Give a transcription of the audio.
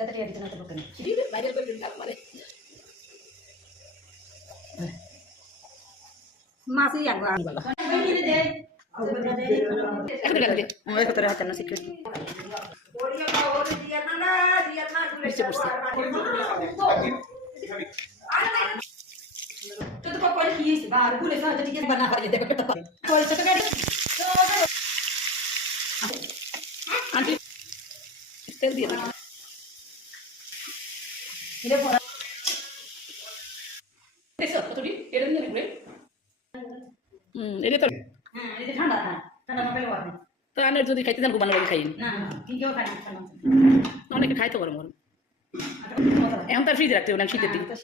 যাতে টিয়া দিতে না তো লোকে না ভাইরাল করে দিন মানে মাছই আগে বাবা এখন গেল রে ওই কত রাত না সিক্রেট নিচে পড়ছে তো তো করে কি হইছে বার ভুলে সাথে টিকে বানা করে দেবে তো করে ছোট গাড়ি আন্টি তেল দিয়ে দাও এটা পড়া এসো কতটি এর নিয়ে ঘুরে এটা তো হ্যাঁ এটা ঠান্ডা ঠান্ডা না পেলে হবে তো আনের যদি খাইতে যান ঘুমানো খাই না কি কেউ খায় না অনেকে খাইতে গরম গরম এখন তার ফ্রিজে রাখতে হবে না শীতের দিন